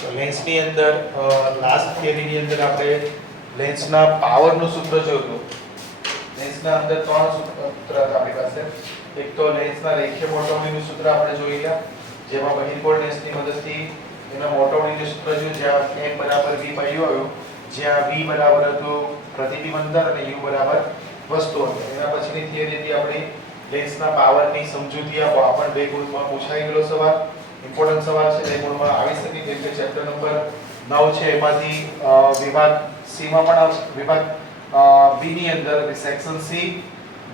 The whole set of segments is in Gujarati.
તો લેન્સની અંદર લાસ્ટ થિયરીની અંદર આપણે લેન્સના પાવરનું સૂત્ર જોયું હતું. લેન્સના અંદર ત્રણ સૂત્ર હતા આપણી પાસે. એક તો લેન્સના રેખીય મોટવણીનું સૂત્ર આપણે જોઈ ગયા, જેમાં બહિર્ગોળ લેન્સની મદદથી એના મોટવણીનું સૂત્ર જોયું, જ્યાં m બરાબર v by u આવ્યું, જ્યાં v બરાબર હતું પ્રતિબિંબ અંતર અને u બરાબર વસ્તુ અંતર. એના પછીની થિયરી હતી આપણી લેન્સના પાવરની સમજૂતી આપો. આ પણ 2 ગુણમાં પૂછાઈ ગયેલો સવાલ, ઇમ્પોર્ટન્ટ સવાલ છે. 2 ગુણમાં આવી શકે કેમ કે ચેપ્ટર નંબર 9 છે, એમાંથી વિભાગ સી માં પણ આવશે. વિભાગ બી ની અંદર સેક્શન સી,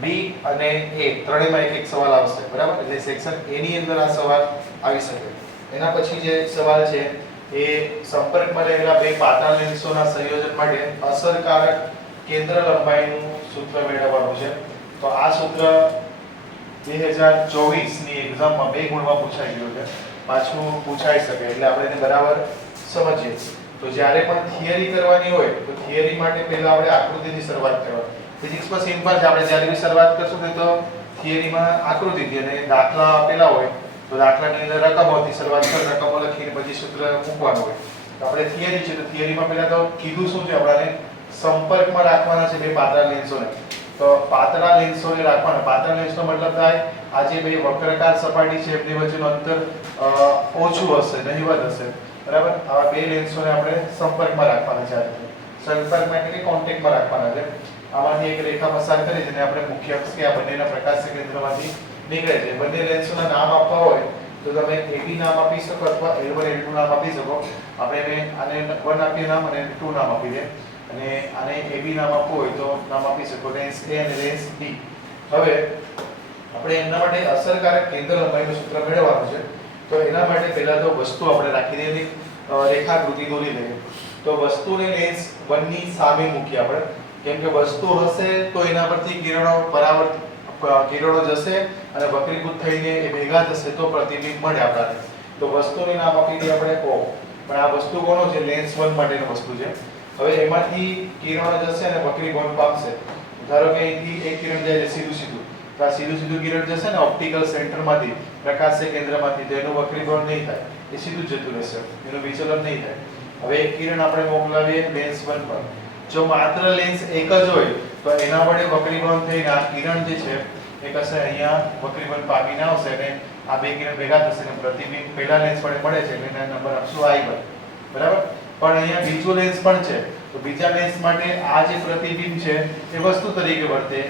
બી અને એ ત્રણેયમાં એક એક સવાલ આવશે, બરાબર. એટલે સેક્શન એ ની અંદર આ સવાલ આવી શકે. એના પછી જે સવાલ છે એ સંપર્કમાં રહેલા બે પાતળા લેન્સોના સંયોજન માટે અસરકારક કેન્દ્ર લંબાઈનું સૂત્ર મેળવવાનું છે. તો આ સૂત્ર 2024 ની એક્ઝામમાં 2 ગુણમાં પૂછાઈ ગયું છે, પાછું પૂછાઈ શકે, એટલે આપણે એને બરાબર સમજીએ. તો જ્યારે પણ થિયરી કરવાની હોય તો થિયરી માટે પહેલા આપણે આકૃતિથી શરૂઆત કરવાની. ફિઝિક્સમાં સિમ્પલ છે, આપણે જ્યારે બી શરૂઆત કરશું તો થિયરીમાં આકૃતિથી, અને દાખલા આપેલા હોય તો દાખલાની અંદર રકમોથી શરૂઆત કરી, રકમો લખીને પછી સૂત્ર મૂકવાનું હોય. તો આપણે થિયરી છે તો થિયરીમાં પહેલા તો કીધું શું છે, આપણે સંપર્કમાં રાખવાના છે બે પાતળા લેન્સોને. તો પાતળા લેન્સોને રાખવાના. પાતળા લેન્સનો મતલબ થાય આ જે બે વક્રાકાર સપાટી છે એમની વચ્ચેનું અંતર ઓછું હશે, નહિવત હશે, બરાબર. આવા બે લેન્સોને આપણે સંપર્કમાં રાખવાના છે. સંપર્કમાં એટલે કે કોન્ટેક્ટમાં રાખવાના છે. આમાંથી એક રેખા પસાર કરી જેને આપણે મુખ્ય અક્ષ કે આ બંનેના પ્રકાશ કેન્દ્રમાંથી નીકળે છે. બંને લેન્સોના નામ આપવા હોય તો તમે AB નામ આપી શકો અથવા L1 L2 નામ આપી શકો. આપણે આને 1 આપીએ નામ અને 2 નામ આપી દે, અને આને AB નામ આપવું હોય તો નામ આપી શકો લેન્સ A અને લેન્સ B. હવે આપણે એના માટે અસરકારક કેન્દ્ર લંબાઈનું સૂત્ર મેળવવાનું છે. તો એના માટે પહેલા તો વસ્તુ આપણે રાખી દઈએ, રેખાકૃતિ દોરી લઈએ. તો વસ્તુને લેન્સ 1 ની સામે મૂકીએ આપણે, કેમ કે વસ્તુ હશે તો એના પરથી કિરણો જશે અને વક્રીભૂત થઈને એ ભેગા થશે તો પ્રતિબિંબ મળે આપણને. તો વસ્તુનું નામ આપી દઈએ આપણે O. પણ આ વસ્તુ કોનો છે? લેન્સ 1 માટેની વસ્તુ છે. હવે એમાંથી કિરણો જશે અને વક્રીભવન પામશે. ધારો કે અહીંથી એક કિરણ જાય છે સીધું, તો આ સીધું કિરણ જશે ને ઓપ્ટિકલ સેન્ટરમાંથી, પ્રકાશીય કેન્દ્રમાંથી, તો એનું વક્રીભવન નહીં થાય, એ સીધું જતું રહેશે, એનું વિચલન નહીં થાય. હવે એક કિરણ આપણે મોકલાવીએ લેન્સ 1 પર. જો માત્ર લેન્સ એક જ હોય તો એના વડે વક્રીભવન થઈને આ કિરણ જે છે એ કશે અહીંયા વક્રીભવન પામીને આવશે અને આ બે કિરણ ભેગા થશે અને પ્રતિબિંબ પહેલા લેન્સ વડે મળે છે એટલે એનો નંબર આપશું I1, બરાબર. પણ અહીંયા બીજો લેન્સ પણ છે, તો બીજા લેન્સ માટે આ જે પ્રતિબિંબ છે એ વસ્તુ તરીકે વર્તે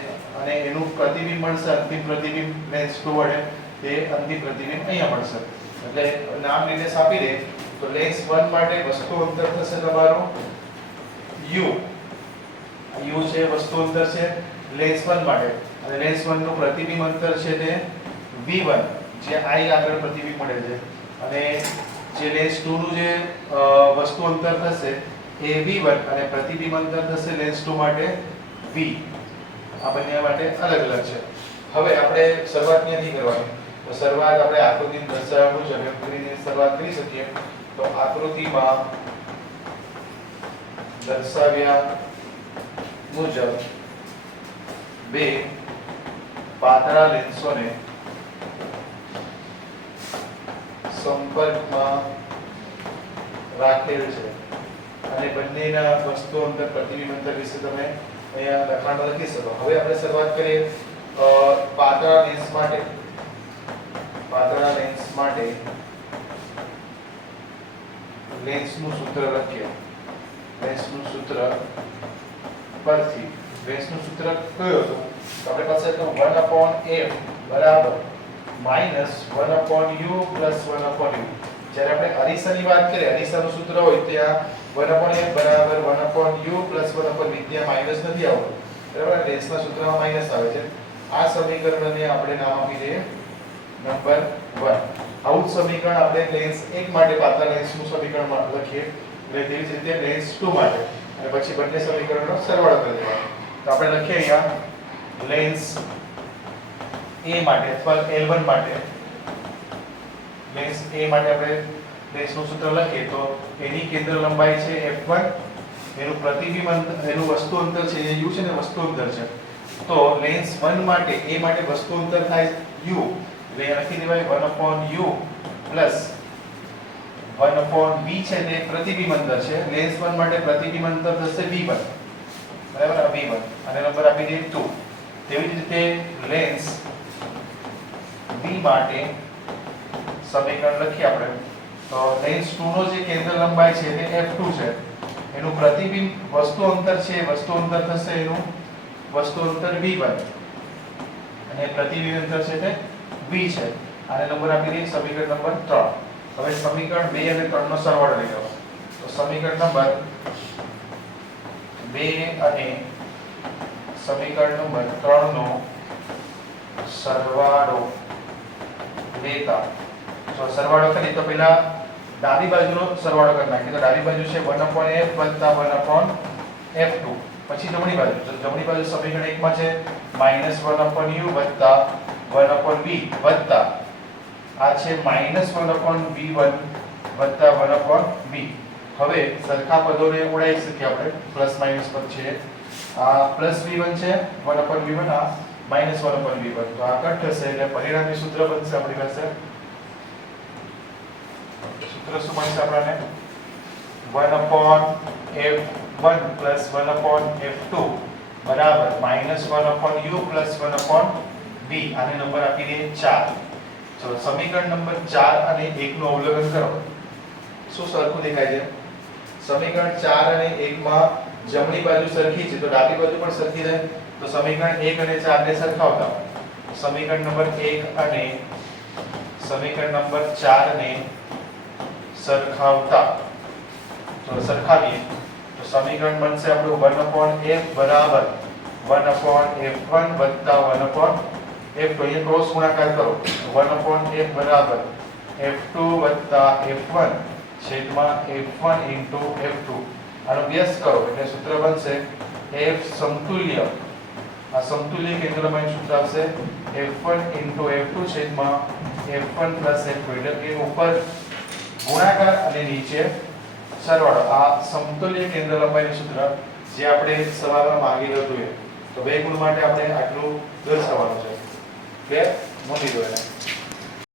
અને એનું પ્રતિબિંબ મળશે અંતિમ પ્રતિબિંબ લેન્સ 2 વડે, તે અંતિમ પ્રતિબિંબ અહીંયા મળશે. એટલે નામ નિર્દેશ આપી દે તો લેન્સ 1 માટે વસ્તુ અંતર થશે તમારું U. U છે વસ્તુ અંતર છે લેન્સ 1 માટે, અને લેન્સ 1 નું પ્રતિબિંબ અંતર છે તે V1, જે I આગળ પ્રતિબિંબ મળે છે. અને જે લેન્સ 2 નું જે વસ્તુ અંતર થશે એ V1 અને પ્રતિબિંબ અંતર થશે લેન્સ 2 માટે V. આ બંને માટે અલગ અલગ છે. હવે આપણે શરૂઆત ક્યાંથી કરવાની? તો શરૂઆત આપણે આકૃતિને દર્શાવ્યા મુજબ કરીને શરૂઆત કરી શકીએ. તો આકૃતિમાં દર્શાવ્યા મુજબ બે પાતળા લેન્સોને સંપર્કમાં રાખેલ છે અને બંનેના વસ્તુ અંતર પ્રતિબિંબ અંતર વિશે તમે અહીંયા લખાણમાં લખી શકો. હવે આપણે શરૂઆત કરીએ પાતળા લેન્સ માટે. પાતળા લેન્સ માટે લેન્સનું સૂત્ર લખીએ. લેન્સનું સૂત્ર પરથી લેન્સનું સૂત્ર કયું હતું? તો આપણી પાસે તો 1/f બરાબર -1/u + 1/u. જ્યારે આપણે અરીસાની વાત કરીએ, અરીસાનું સૂત્ર હોય ત્યાં 1/f બરાબર 1/u + 1/v, ત્યાં માઈનસ નથી આવતું, બરાબર. લેન્સના સૂત્રમાં માઈનસ આવે છે. આ સમીકરણને આપણે નામ આપી દઈએ નંબર 1. આવું જ સમીકરણ આપણે લેન્સ 1 માટે પાતળા લેન્સનું સમીકરણ લખીએ, એટલે તેવી જ રીતે લેન્સ 2 માટે, અને પછી બંને સમીકરણનો સરવાળો કરી દેવાનો. તો આપણે લખીએ અહીંયા લેન્સ A માટે અથવા L1 માટે, લેન્સ A માટે આપણે લેન્સનું સૂત્ર લખીએ તો એની કેન્દ્ર લંબાઈ છે f1, એનું પ્રતિબિંબ એનું વસ્તુ અંતર છે એ u છે ને વસ્તુ અંતર છે. તો લેન્સ 1 માટે A માટે વસ્તુ અંતર થાય u, એટલે લખી દેવાય 1/u + v 1/v છે તે પ્રતિબિંબ અંતર છે. લેન્સ 1 માટે પ્રતિબિંબ અંતર થશે v1, બરાબર, આ v1 અને નંબર આપી દઈએ 2. તેવી જ રીતે લેન્સ v માટે સમીકરણ લખીએ આપણે. તો લેન્સ 2 નો જે કેન્દ્ર લંબાઈ છે તે f2 છે. એનું પ્રતિબિંબ વસ્તુ અંતર છે, વસ્તુ અંતર થશે એનું વસ્તુ અંતર v1 અને પ્રતિબિંબ અંતર છે તે v છે. આને નંબર આપી દઈએ સમીકરણ નંબર 3. હવે સમીકરણ 2 અને 3 નો સરવાળો લઈ લો. તો સમીકરણ નંબર 2 અને સમીકરણ નંબર 3 નો સરવાળો લેતા, તો સરવાળો કરી તો પહેલા ડાબી બાજુનો સરવાળો કરી નાખીએ. તો ડાબી બાજુ છે 1/f + 1/f2. પછી જમણી બાજુ, તો જમણી બાજુ સમીકરણ 1 માં છે -1/u + 1/v વત્તા આ છે -1/v1 + 1/v. હવે સરખા પદોને ઉડાવી શકીએ આપણે, પ્લસ માઈનસ પદ છે. આ +v1 છે 1/v1, આ -1/v1. તો આ કટ થશે એટલે પરિણામી સૂત્ર બનશે આપણી પાસે. સૂત્ર શું બનશે આપણને? 1/f1 + 1/f2 બરાબર -1/u + 1/v. આને નંબર આપી દઈએ 4. ચલો સમીકરણ નંબર 4 અને 1 નું અવલોકન કરો. શું સરખું દેખાય છે? સમીકરણ 4 અને 1 માં જમણી બાજુ સરખી છે તો ડાબી બાજુ પણ સરખી રહે. તો સમીકરણ 1 અને 4 ને સરખાવતા, સમીકરણ નંબર 1 અને સમીકરણ નંબર 4 ને સરખાવતા, તો સરખાવીએ તો સમીકરણ બનશે આપણું 1/f બરાબર 1/f1 + 1/f2. અહીંયા ક્રોસ ગુણાકાર કરો. 1/f બરાબર f2 + f1 છેદમાં f1 * f2. આનો વ્યસ્ત કરો એટલે સૂત્ર બનશે f સમતુલ્ય, આ સમતુલ્ય કેન્દ્ર લંબાઈનું સૂત્ર આવશે f1 * f2 છેદમાં f1 + f2. એટલે કે ઉપર ગુણાકાર અને નીચે સરવાળો. આ સમતુલ્ય કેન્દ્ર લંબાઈનું સૂત્ર જે આપણે સવાલમાં માંગેલું હતું એ. તો બે ગુણ માટે આપણે આટલું દર્શાવવાનું છે. ક્લિયર? નોંધી લો એને.